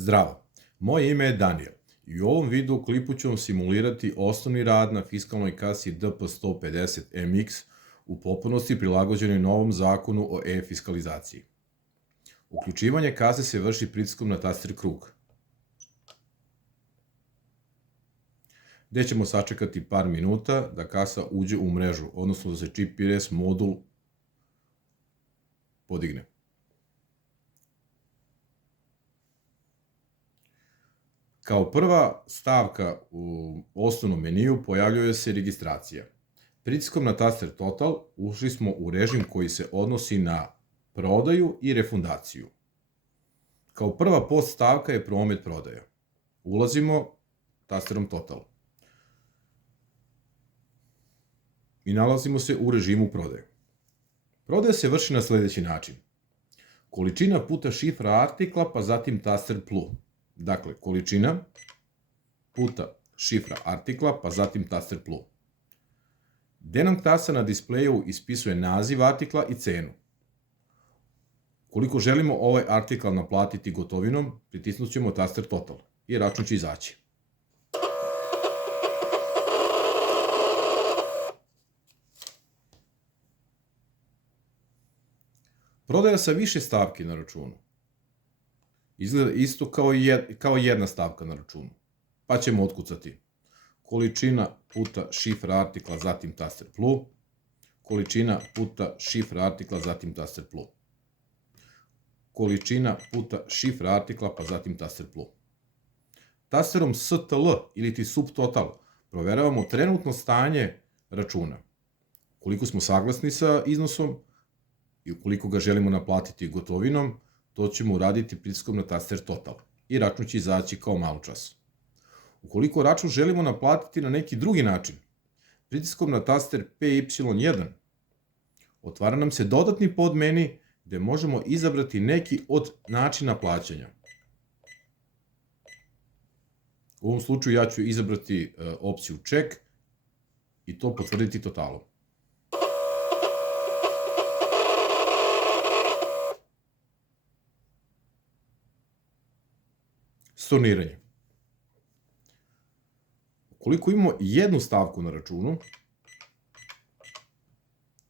Zdravo, moje ime je Danijel i u ovom video klipu ću vam simulirati osnovni rad na fiskalnoj kasi DP150MX u potpunosti prilagođenoj novom zakonu o e-fiskalizaciji. Uključivanje kase se vrši pritiskom na taster krug, gde ćemo sačekati par minuta da kasa uđe u mrežu, odnosno da se GPS modul podigne. Kao prva stavka u osnovnom meniju pojavljuje se registracija. Pritiskom na taster Total ušli smo u režim koji se odnosi na prodaju i refundaciju. Kao prva podstavka je promet prodaja. Ulazimo tasterom Total. I nalazimo se u režimu prodaje. Prodaja se vrši na sledeći način. Količina puta šifra artikla, pa zatim taster PLU. Dakle, količina puta šifra artikla, pa zatim taster PLU. Gde nam kasa na displeju ispisuje naziv artikla i cenu. Koliko želimo ovaj artikal naplatiti gotovinom, pritisnut ćemo taster Total i račun će izaći. Prodaja sa više stavki na računu izgleda isto kao jedna stavka na računu, pa ćemo otkucati količina puta šifra artikla, zatim taster PLU, količina puta šifra artikla, zatim taster PLU, količina puta šifra artikla, pa zatim taster PLU. Tasterom STL ili ti subtotal proveravamo trenutno stanje računa, koliko smo saglasni sa iznosom i ukoliko ga želimo naplatiti gotovinom, to ćemo uraditi pritiskom na taster Total i račun će izaći kao maločas. Ukoliko račun želimo naplatiti na neki drugi način, pritiskom na taster PY1 otvara nam se dodatni podmeni gde možemo izabrati neki od načina plaćanja. U ovom slučaju ja ću izabrati opciju ček i to potvrditi totalom. Storniranje. Ukoliko imamo jednu stavku na računu,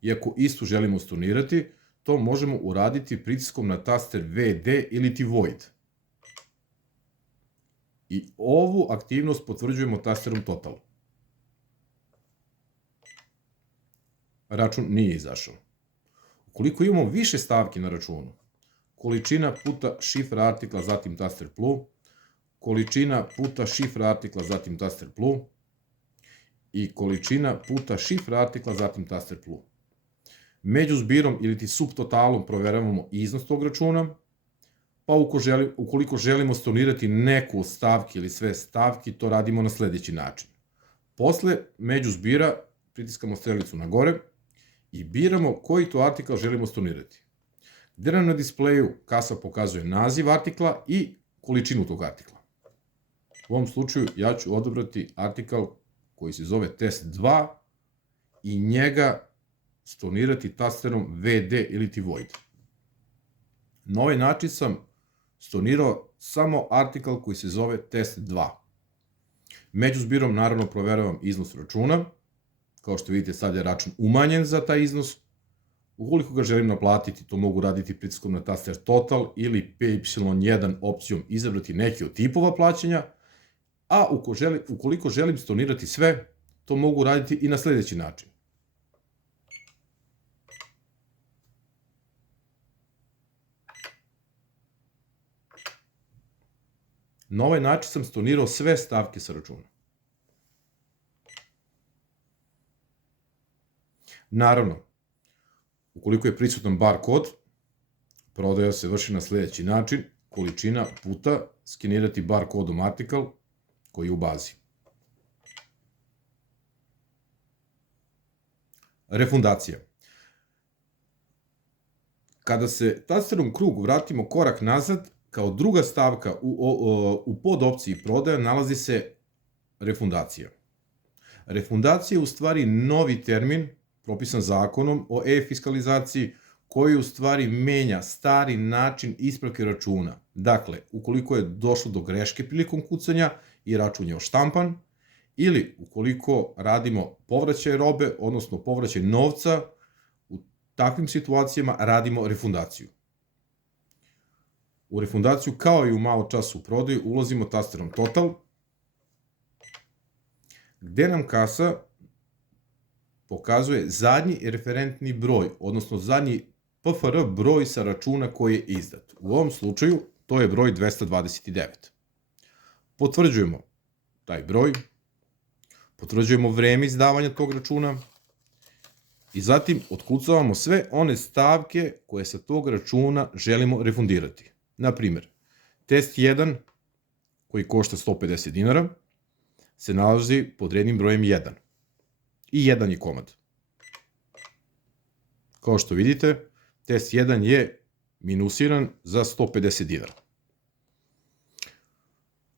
i ako istu želimo stornirati, to možemo uraditi pritiskom na taster VD ili ti Void. I ovu aktivnost potvrđujemo tasterom Total. Račun nije izašao. Ukoliko imamo više stavki na računu, količina puta šifra artikla, zatim taster PLU, količina puta šifra artikla, zatim taster PLU i količina puta šifra artikla, zatim taster PLU. Među zbirom ili ti subtotalom proveravamo iznos tog računa, pa ukoliko želimo stornirati neku od stavki ili sve stavki, to radimo na sledeći način. Posle među zbira pritiskamo strelicu na gore i biramo koji to artikal želimo stornirati. Gde nam na displeju kasa pokazuje naziv artikla i količinu tog artikla. U ovom slučaju ja ću odabrati artikal koji se zove test 2 i njega stornirati tasterom VD ili ti Void. Na ovaj način sam stornirao samo artikal koji se zove test 2. Među zbirom naravno proveravam iznos računa. Kao što vidite, sad je račun umanjen za taj iznos. Ukoliko ga želim naplatiti, to mogu raditi pritiskom na taster Total ili PY1 opcijom izabrati neki od tipova plaćanja, a ukoliko želim stornirati sve, to mogu raditi i na sledeći način. Na ovaj način sam stornirao sve stavke sa računa. Naravno, ukoliko je prisutan bar kod, prodaja se vrši na sledeći način, količina puta skenirati bar kodom artikal koji je u bazi. Refundacija. Kada se tasterom krug vratimo korak nazad, kao druga stavka u podopciji prodaja nalazi se refundacija. Refundacija je u stvari novi termin propisan zakonom o e-fiskalizaciji koji u stvari menja stari način ispravke računa. Dakle, ukoliko je došlo do greške prilikom kucanja i račun je oštampan, ili ukoliko radimo povraćaj robe, odnosno povraćaj novca, u takvim situacijama radimo refundaciju. U refundaciju, kao i u malo času u prodaju, ulazimo tasterom Total, gde nam kasa pokazuje zadnji referentni broj, odnosno zadnji PFR broj sa računa koji je izdat. U ovom slučaju to je broj 229. Potvrđujemo taj broj, potvrđujemo vreme izdavanja tog računa i zatim otkucavamo sve one stavke koje sa tog računa želimo refundirati. Naprimer, test 1, koji košta 150 dinara, se nalazi pod rednim brojem 1. I 1 je komad. Kao što vidite, test 1 je minusiran za 150 dinara.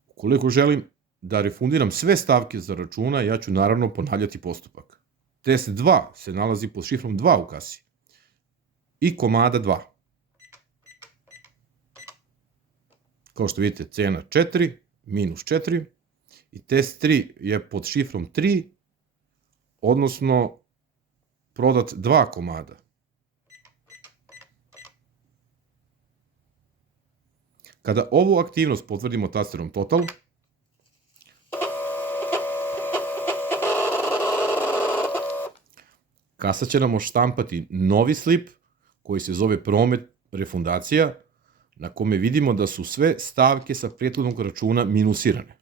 Ukoliko želim da refundiram sve stavke za računa, ja ću naravno ponavljati postupak. Test 2 se nalazi pod šifrom 2 u kasi i komada 2. Kao što vidite, cena 4, minus 4, i test 3 je pod šifrom 3, odnosno prodat 2 komada. Kada ovu aktivnost potvrdimo tasterom Total, kasa će nam odštampati novi slip koji se zove promet refundacija, na kome vidimo da su sve stavke sa prethodnog računa minusirane.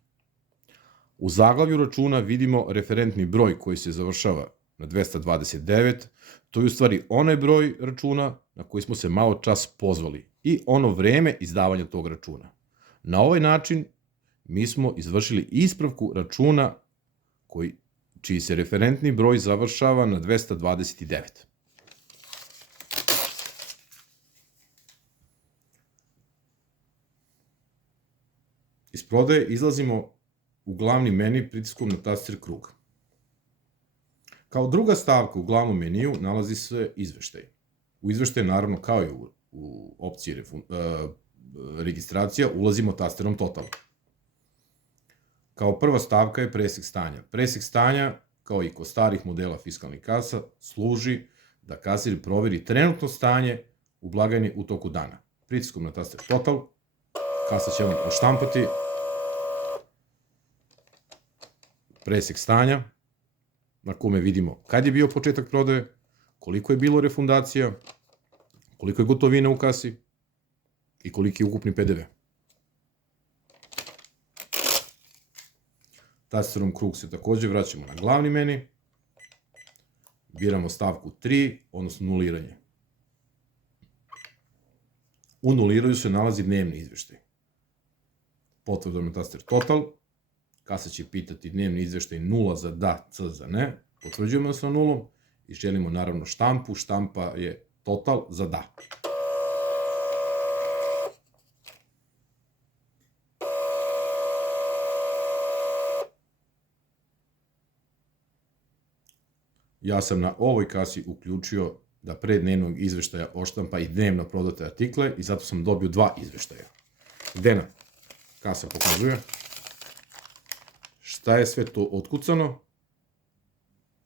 U zaglavlju računa vidimo referentni broj koji se završava na 229, to je u stvari onaj broj računa na koji smo se malo čas pozvali i ono vreme izdavanja tog računa. Na ovaj način mi smo izvršili ispravku računa čiji se referentni broj završava na 229. Iz prodaje izlazimo u glavni meni pritiskom na taster krug. Kao druga stavka u glavnom meniju nalazi se izveštaj. U izveštaj, naravno, kao i u opciji registracija, ulazimo tasterom Total. Kao prva stavka je presek stanja. Presek stanja, kao i kod starih modela fiskalnih kasa, služi da kasir proveri trenutno stanje u blagajni u toku dana. Pritiskom na taster Total, kasa će vam odštampati presek stanja, na kome vidimo kad je bio početak prodaje, koliko je bilo refundacija, koliko je gotovina u kasi i koliki je ukupni PDV. Tasterom krug se takođe vraćamo na glavni meni, biramo stavku 3, odnosno nuliranje. U nuliranju se nalazi dnevni izveštaj. Potvrdom na taster Total, kasa će pitati dnevni izveštaj 0 za da, c za ne, potvrđujemo sa nulom i želimo naravno štampu, štampa je Total za da. Ja sam na ovoj kasi uključio da pre dnevnog izveštaja odštampa i dnevno prodate artikle i zato sam dobio 2 izveštaja. Gde nam kasa pokazuje šta je sve to otkucano,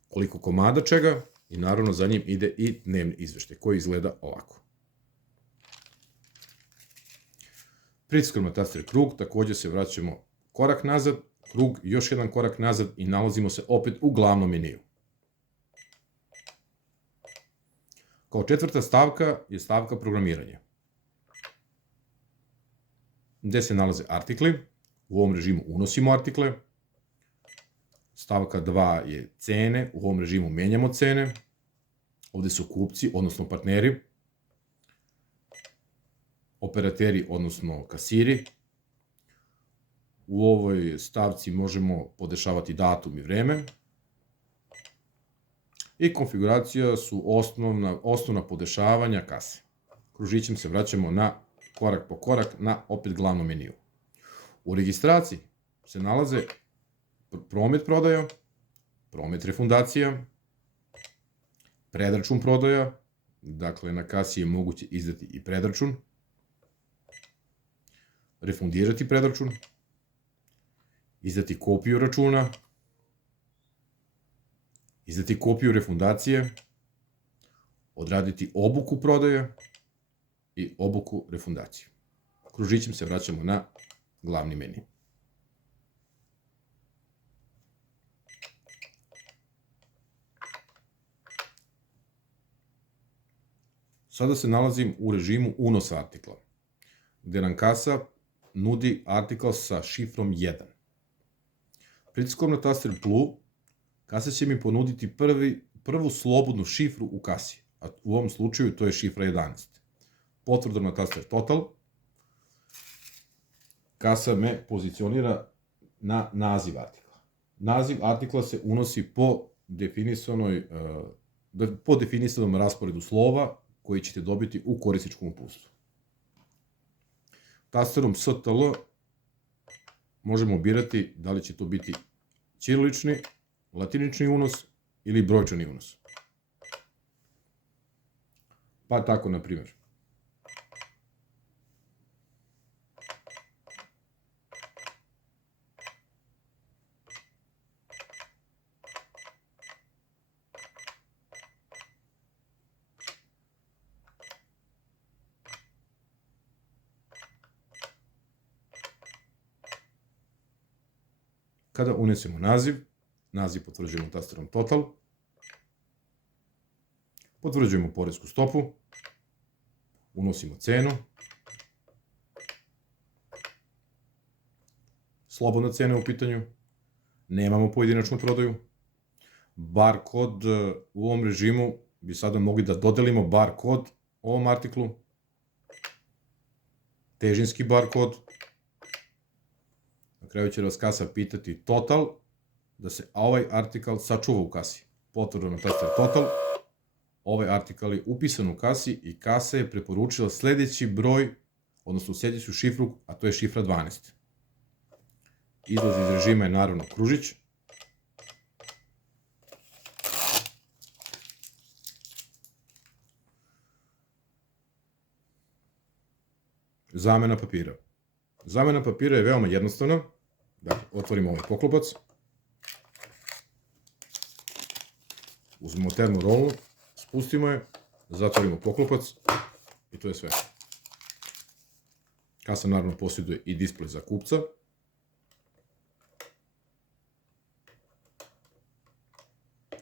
koliko komada čega i naravno za njim ide i dnevni izveštaj koji izgleda ovako. Pritiskom na taster krug takođe se vraćamo korak nazad, krug, još jedan korak nazad i nalazimo se opet u glavnom meniju. Kao četvrta stavka je stavka programiranja, gde se nalaze artikli, u ovom režimu unosimo artikle, stavka 2 je cene, u ovom režimu menjamo cene, ovde su kupci, odnosno partneri, operateri, odnosno kasiri. U ovoj stavci možemo podešavati datum i vreme. I konfiguracija su osnovna podešavanja kase. Kružićem se vraćamo na korak po korak na opet glavnom meniju. U registraciji se nalaze promet prodaja, promet refundacija, predračun prodaja, Dakle, na kasi je moguće izdati i predračun, refundirati predračun, izdati kopiju računa, izdati kopiju refundacije, odraditi obuku prodaje i obuku refundacije. Kružićem se vraćamo na glavni meni. Sada se nalazim u režimu unosa artikla, gde nam kasa nudi artikl sa šifrom 1. Pritiskom na taster Plus, kasa će mi ponuditi prvu slobodnu šifru u kasi, a u ovom slučaju to je šifra 11. Potvrdom na taster Total, kasa me pozicionira na naziv artikla. Naziv artikla se unosi po definisanom rasporedu slova koji ćete dobiti u korisničkom uputstvu. Tasterom STL možemo birati da li će to biti ćirilični, latinični unos ili brojčani unos. Pa tako, na primjer. Kada unesemo naziv potvrđujemo tasterom Total, potvrđujemo poresku stopu, unosimo cenu, slobodna cena u pitanju, nemamo pojedinačnu prodaju, bar kod u ovom režimu bi sada mogli da dodelimo bar kod ovom artiklu, težinski bar kod. Na kraju će vas kasa pitati total, da se ovaj artikl sačuva u kasi. Potvrdom na taster Total, ovaj artikl je upisan u kasi i kasa je preporučila sledeći broj, odnosno sledeću šifru, a to je šifra 12. Izlaz iz režima je naravno kružić. Zamena papira. Zamena papira je veoma jednostavna. Dakle, otvorimo ovaj poklopac. Uzmemo termo rolnu, spustimo je, zatvorimo poklopac i to je sve. Kasa naravno posjeduje i displej za kupca.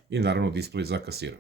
I naravno displej za kasira.